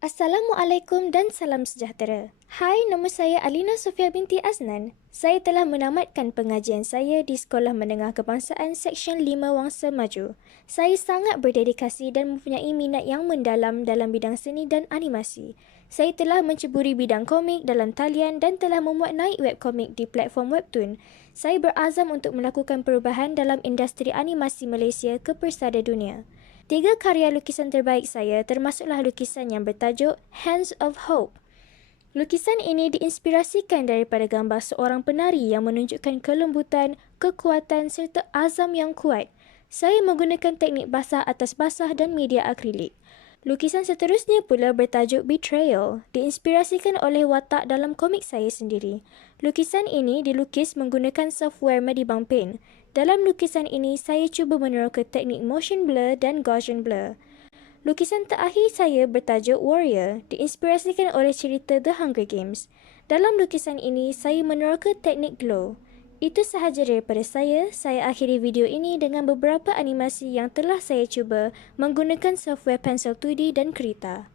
Assalamualaikum dan salam sejahtera. Hai, nama saya Alina Sofia binti Aznan. Saya telah menamatkan pengajian saya di Sekolah Menengah Kebangsaan Seksyen 5 Wangsa Maju. Saya sangat berdedikasi dan mempunyai minat yang mendalam dalam bidang seni dan animasi. Saya telah menceburi bidang komik dalam talian dan telah memuat naik webkomik di platform webtoon. Saya berazam untuk melakukan perubahan dalam industri animasi Malaysia ke persada dunia. 3 karya lukisan terbaik saya termasuklah lukisan yang bertajuk Hands of Hope. Lukisan ini diinspirasikan daripada gambar seorang penari yang menunjukkan kelembutan, kekuatan serta azam yang kuat. Saya menggunakan teknik basah atas basah dan media akrilik. Lukisan seterusnya pula bertajuk Betrayal, diinspirasikan oleh watak dalam komik saya sendiri. Lukisan ini dilukis menggunakan software Medibang Paint. Dalam lukisan ini, saya cuba meneroka teknik motion blur dan Gaussian blur. Lukisan terakhir saya bertajuk Warrior, diinspirasikan oleh cerita The Hunger Games. Dalam lukisan ini, saya meneroka teknik glow. Itu sahaja daripada saya akhiri video ini dengan beberapa animasi yang telah saya cuba menggunakan software pensel 2D dan kereta.